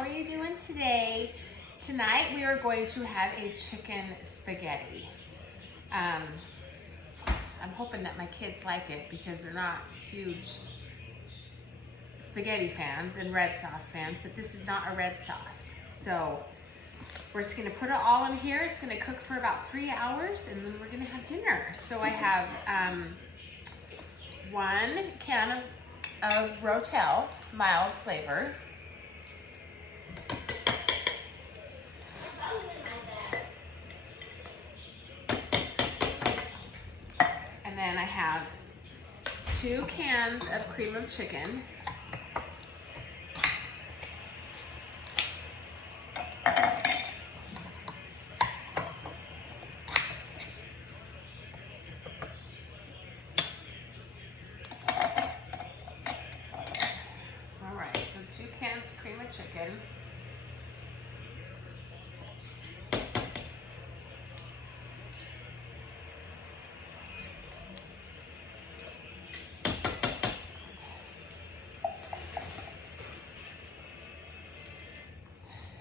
are you doing today? Tonight we are going to have a chicken spaghetti. I'm hoping that my kids like it because they're not huge spaghetti fans and red sauce fans, but this is not a red sauce. So we're just gonna put it all in here. It's gonna cook for about 3 hours and then we're gonna have dinner. So I have 1 can of Rotel, mild flavor. And then I have 2 cans of cream of chicken. All right, so 2 cans of cream of chicken.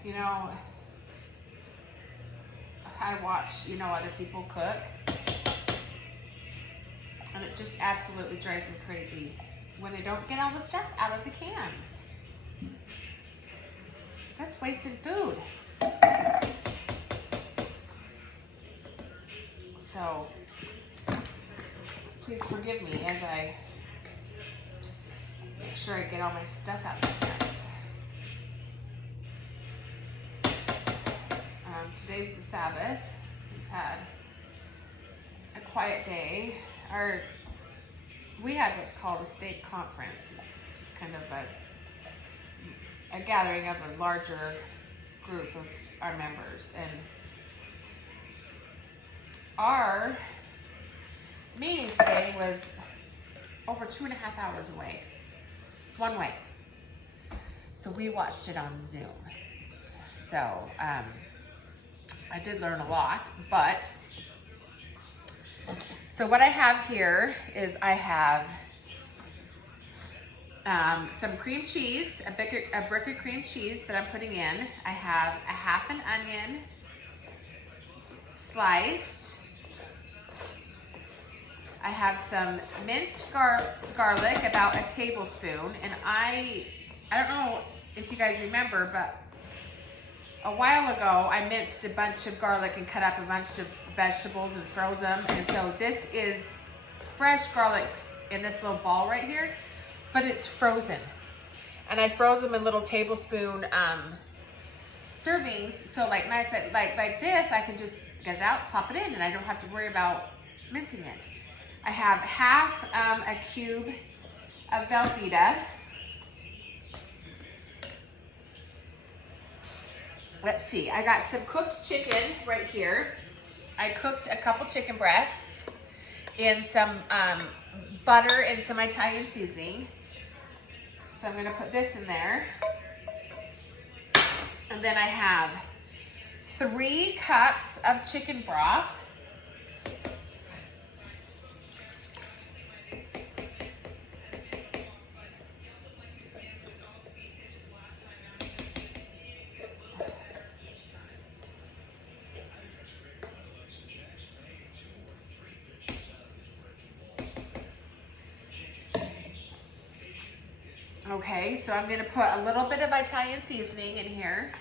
You know, I watch, other people cook, and it just absolutely drives me crazy when they don't get all the stuff out of the cans. That's wasted food. So, please forgive me as I make sure I get all my stuff out of the cans. Today's the Sabbath. We've had a quiet day. We had what's called a state conference. It's just kind of a gathering of a larger group of our members. And our meeting today was over 2.5 hours away, one way. So we watched it on Zoom. So, I did learn a lot, but so what I have here is I have some cream cheese, a brick of cream cheese that I'm putting in. I have a half an onion sliced. I have some minced garlic, about a tablespoon, and I don't know if you guys remember, but a while ago, I minced a bunch of garlic and cut up a bunch of vegetables and froze them. And so this is fresh garlic in this little ball right here, but it's frozen. And I froze them in little tablespoon servings. So like nice, like this, I can just get it out, pop it in, and I don't have to worry about mincing it. I have half a cube of Velveeta. Let's see, I got some cooked chicken right here. I cooked a couple chicken breasts in some butter and some Italian seasoning. So I'm gonna put this in there. And then I have 3 cups of chicken broth. Okay, so I'm gonna put a little bit of Italian seasoning in here.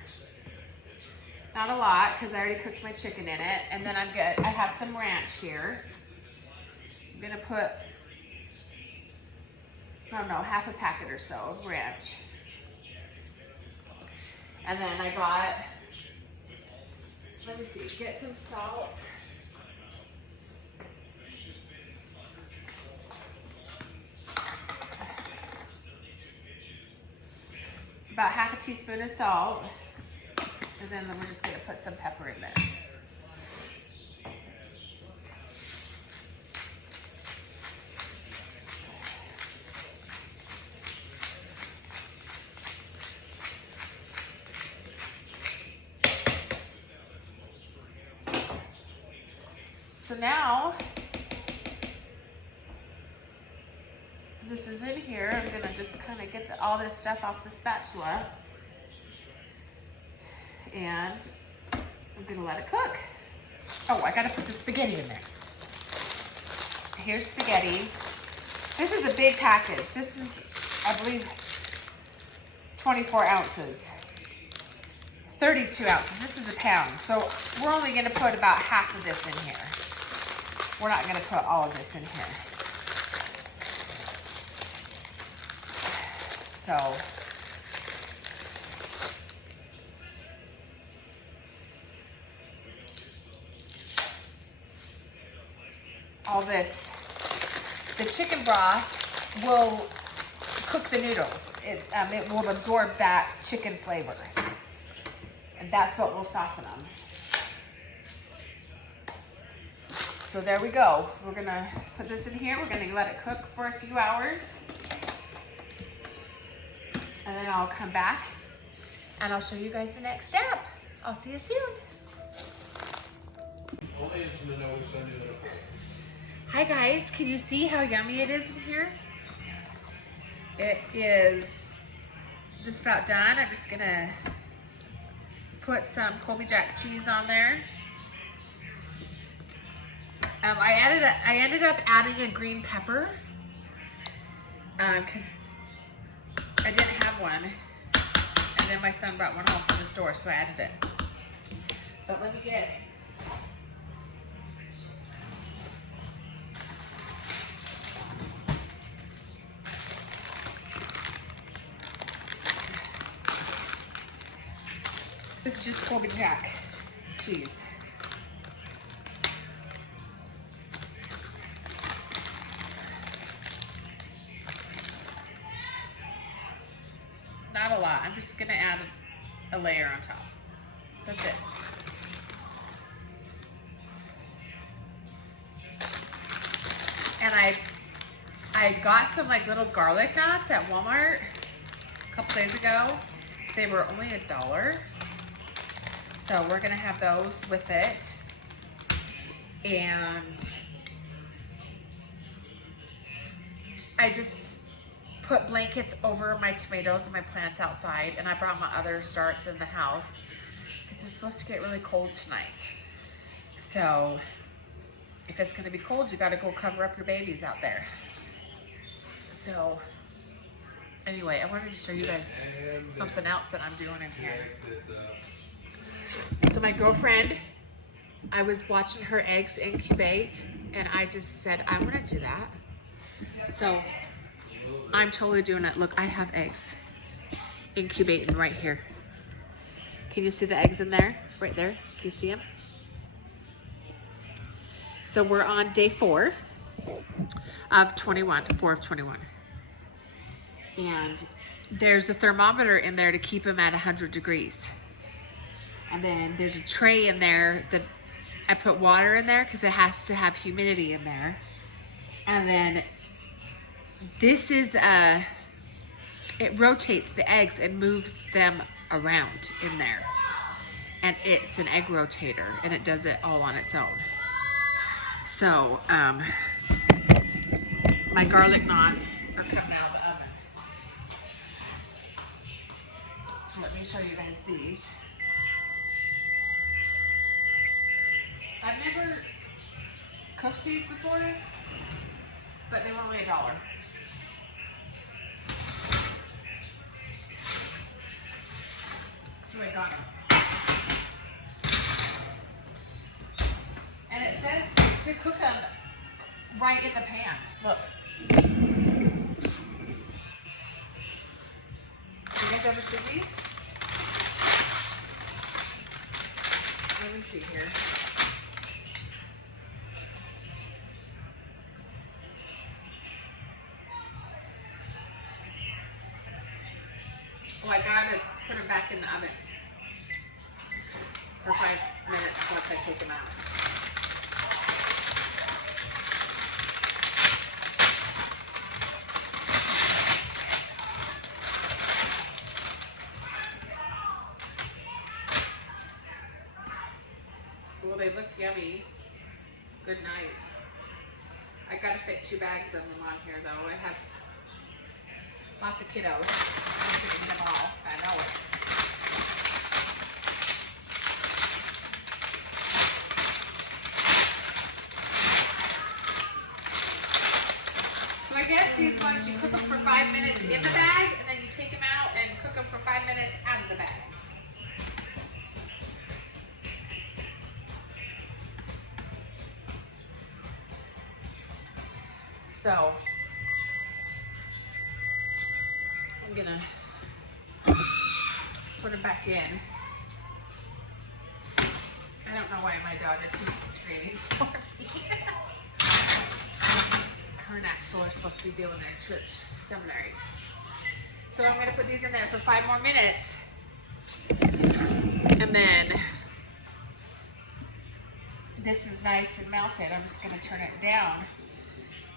Not a lot, because I already cooked my chicken in it. And then I have some ranch here. I'm gonna put, I don't know, half a packet or so of ranch. And then I got, let me see, get some salt. About half a teaspoon of salt, and then we're just gonna put some pepper in there. So now this is in here. I'm gonna just kind of get all this stuff off the spatula. And I'm gonna let it cook. Oh, I gotta put the spaghetti in there. Here's spaghetti. This is a big package. This is, I believe, 24 ounces. 32 ounces. This is a pound. So we're only gonna put about half of this in here. We're not gonna put all of this in here. So, all this. The chicken broth will cook the noodles. It will absorb that chicken flavor. And that's what will soften them. So there we go. We're gonna put this in here. We're gonna let it cook for a few hours. And then I'll come back and I'll show you guys the next step. I'll see you soon. Hi guys, can you see how yummy it is in here? It is just about done. I'm just gonna put some Colby Jack cheese on there. I ended up adding a green pepper because I didn't have one, and then my son brought one home from the store, so I added it. But let me get it. This is just Colby Jack cheese. Not a lot. I'm just gonna add a layer on top. That's it. And I got some like little garlic knots at Walmart a couple days ago. They were only $1. So we're gonna have those with it. And I just put blankets over my tomatoes and my plants outside, and I brought my other starts in the house because it's supposed to get really cold tonight. So if it's gonna be cold, you gotta go cover up your babies out there. So anyway, I wanted to show you guys something else that I'm doing in here. So my girlfriend, I was watching her eggs incubate, and I just said, I wanna do that. So I'm totally doing it. Look, I have eggs incubating right here. Can you see the eggs in there? Right there. Can you see them? So we're on day 4 of 21, 4 of 21. And there's a thermometer in there to keep them at 100 degrees. And then there's a tray in there that I put water in there because it has to have humidity in there. And then this is it rotates the eggs and moves them around in there. And it's an egg rotator, and it does it all on its own. So my garlic knots are coming out of the oven. So let me show you guys these. I've never cooked these before, but they were only $1. So I got them. And it says to cook them right in the pan. Look. You guys ever seen these? Let me see here. Oh, I gotta put them back in the oven for 5 minutes once I take them out. Well, they look yummy. Good night. I gotta fit 2 bags of them on here though. I have lots of kiddos. I'm fitting them all. I know it. guess these ones, you cook them for 5 minutes in the bag, and then you take them out and cook them for 5 minutes out of the bag. So, I'm gonna put them back in. I don't know why my daughter keeps screaming for me. Her and Axel are supposed to be doing their church seminary. So I'm gonna put these in there for 5 more minutes. And then this is nice and melted. I'm just gonna turn it down.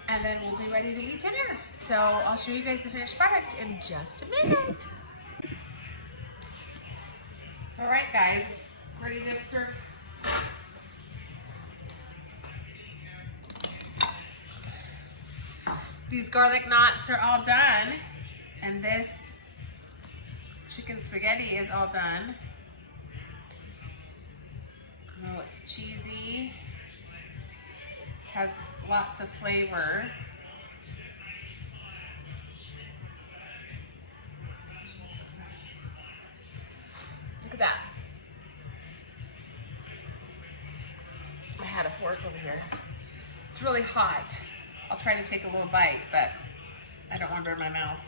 And then we'll be ready to eat dinner. So I'll show you guys the finished product in just a minute. All right, guys, ready to serve. These garlic knots are all done, and this chicken spaghetti is all done. Oh, it's cheesy, has lots of flavor. Look at that. I had a fork over here. It's really hot. I'll try to take a little bite, but I don't want to burn my mouth.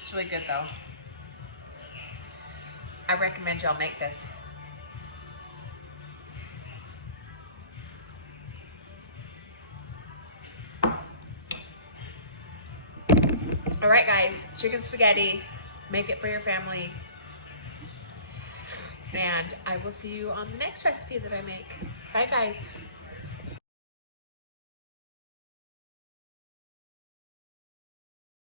It's really good though. I recommend y'all make this. All right, guys, chicken spaghetti. Make it for your family. And I will see you on the next recipe that I make. Bye, guys.